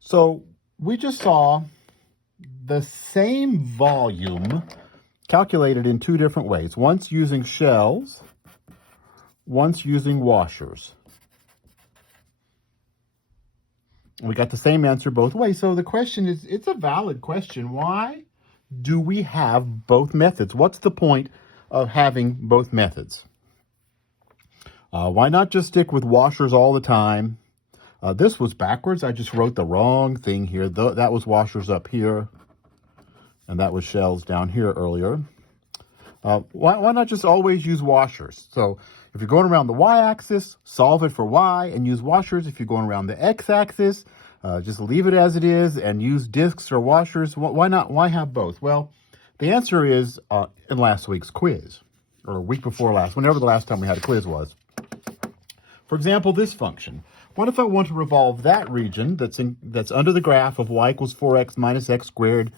So we just saw the same volume calculated in two different ways. Once using shells, once using washers. We got the same answer both ways. So the question is, it's a valid question. Why do we have both methods? What's the point of having both methods? Why not just stick with washers all the time? This was backwards. I just wrote the wrong thing here. That was washers up here, and that was shells down here earlier. Why not just always use washers? So if you're going around the y-axis, solve it for y and use washers. If you're going around the x-axis, just leave it as it is and use discs or washers. Why not? Why have both? Well, the answer is in last week's quiz, or a week before last, whenever the last time we had a quiz was. For example, this function. What if I want to revolve that region that's under the graph of y equals 4x minus x squared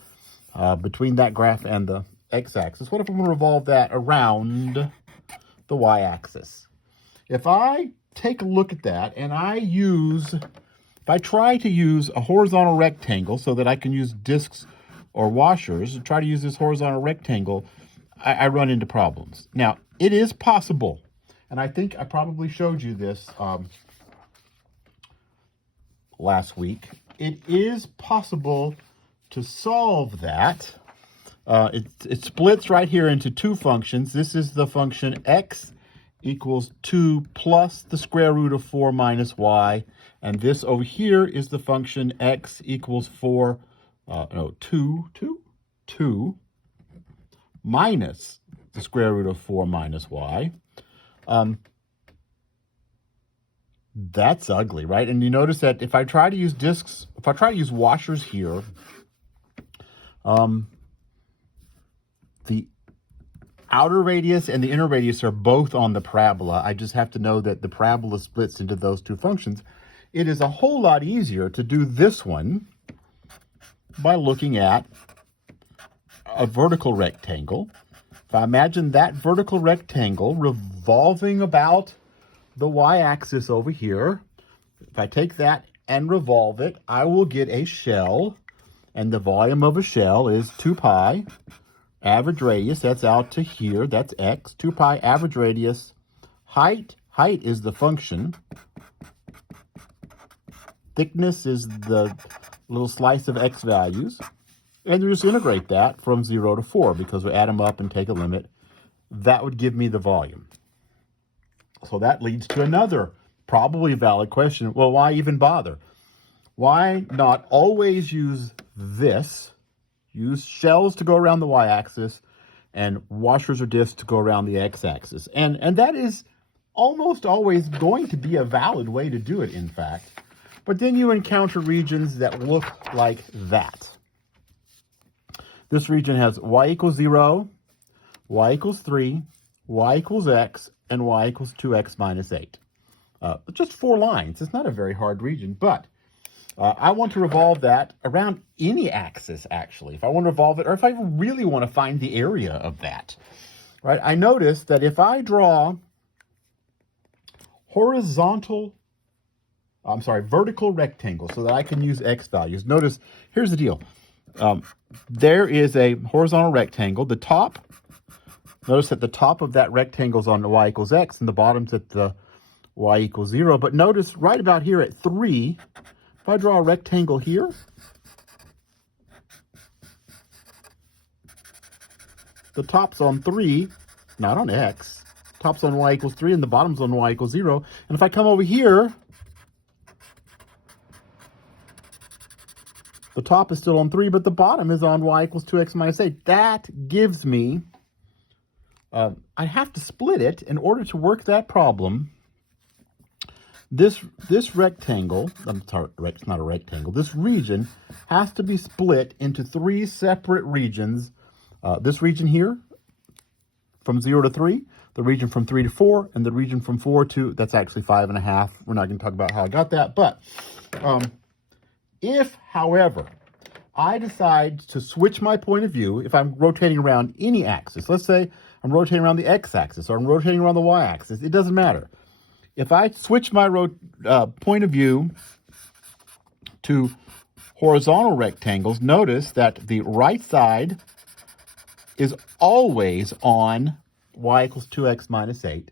between that graph and the x-axis? What if I want to revolve that around the y-axis? If I take a look at that and if I try to use a horizontal rectangle so that I can use discs or washers and try to use this horizontal rectangle, I run into problems. Now, it is possible, and I think I probably showed you this last week. It is possible to solve that. It splits right here into two functions. This is the function x equals 2 plus the square root of 4 minus y. And this over here is the function x equals 2 minus the square root of 4 minus y. That's ugly, right? And you notice that if I try to use discs, if I try to use washers here, the outer radius and the inner radius are both on the parabola. I just have to know that the parabola splits into those two functions. It is a whole lot easier to do this one by looking at a vertical rectangle. If I imagine that vertical rectangle revolving about the y-axis over here, if I take that and revolve it, I will get a shell, and the volume of a shell is 2 pi. Average radius, that's out to here, that's x. 2 pi average radius. Height is the function. Thickness is the little slice of x values. And you just integrate that from 0 to 4 because we add them up and take a limit. That would give me the volume. So that leads to another probably valid question. Well, why even bother? Why not always use this? Use shells to go around the y-axis and washers or discs to go around the x-axis. And that is almost always going to be a valid way to do it, in fact. But then you encounter regions that look like that. This region has y equals 0, y equals 3, y equals x, and y equals 2x minus 8. Just 4 lines. It's not a very hard region, but I want to revolve that around any axis, actually. If I want to revolve it, or if I really want to find the area of that, right? I notice that if I draw vertical rectangle so that I can use x values. Notice, here's the deal. There is a horizontal rectangle. The top, notice that the top of that rectangle is on the y equals x, and the bottom's at the y equals 0. But notice right about here at 3, if I draw a rectangle here, the top's on 3, not on x. Top's on y equals 3, and the bottom's on y equals 0. And if I come over here, the top is still on 3, but the bottom is on y equals 2x minus 8. That gives me, I have to split it in order to work that problem. This rectangle, it's not a rectangle, this region has to be split into 3 separate regions. This region here, from 0 to 3, the region from 3 to 4, and the region from 4 to, that's actually 5.5. We're not going to talk about how I got that, but if, however, I decide to switch my point of view, if I'm rotating around any axis, let's say I'm rotating around the x-axis or I'm rotating around the y-axis, it doesn't matter. If I switch my point of view to horizontal rectangles, notice that the right side is always on y equals 2x minus 8,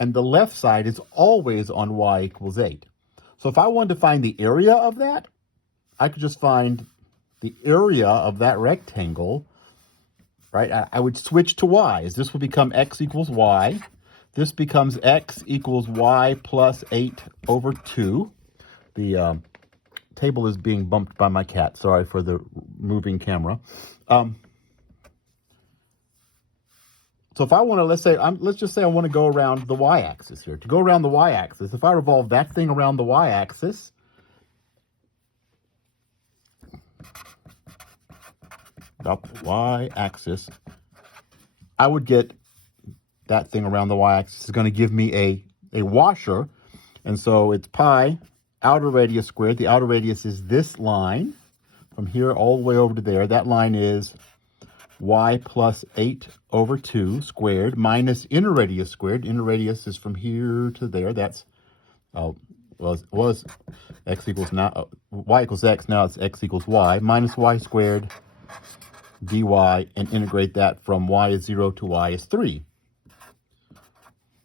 and the left side is always on y equals 8. So if I wanted to find the area of that, I could just find the area of that rectangle, right? I would switch to y. This would become x equals y. This becomes x equals y plus 8 over 2. The table is being bumped by my cat. Sorry for the moving camera. So if I want to, let's just say I want to go around the y-axis here. To go around the y-axis, if I revolve that thing around the y-axis, about the y-axis, I would get that thing around the y-axis is going to give me a washer. And so it's pi outer radius squared. The outer radius is this line from here all the way over to there. That line is y plus 8 over 2 squared minus inner radius squared. Inner radius is from here to there. That's, was x equals now, y equals x, now it's x equals y, minus y squared dy, and integrate that from y is 0 to y is 3.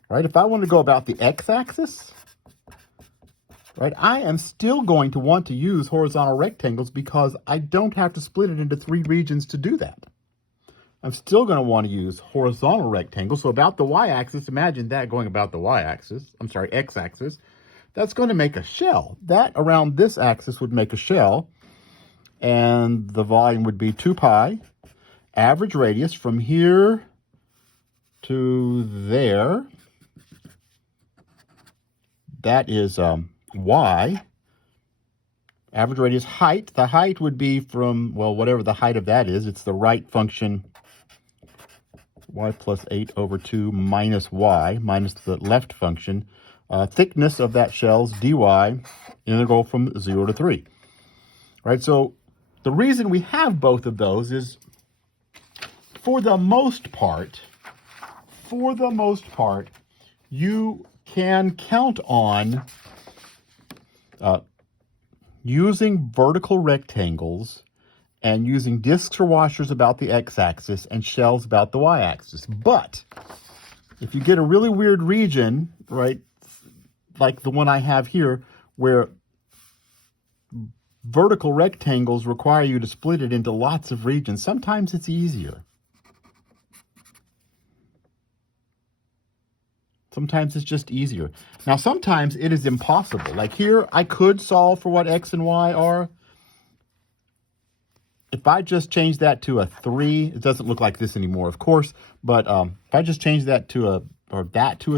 Right, if I want to go about the x-axis, right, I am still going to want to use horizontal rectangles because I don't have to split it into 3 regions to do that. I'm still going to want to use horizontal rectangles. So about the y-axis, imagine that going about the y-axis, I'm sorry, x-axis, that's going to make a shell. That around this axis would make a shell, and the volume would be 2 pi, average radius from here to there. That is y. Average radius height. The height would be from, well, whatever the height of that is. It's the right function, y plus 8 over 2 minus y, minus the left function. Thickness of that shell's dy, integral from 0 to 3. Right, so the reason we have both of those is, for the most part, you can count on using vertical rectangles and using discs or washers about the x-axis and shells about the y-axis. But if you get a really weird region, right, like the one I have here, where vertical rectangles require you to split it into lots of regions, sometimes it's easier. Sometimes it's just easier. Now, sometimes it is impossible. Like here, I could solve for what x and y are. If I just change that to a 3, it doesn't look like this anymore, of course, but if I just change that to a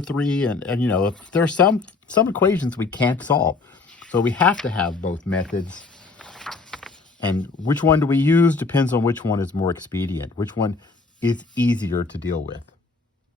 3, and you know, if there's some equations we can't solve. So we have to have both methods. And which one do we use depends on which one is more expedient, which one is easier to deal with.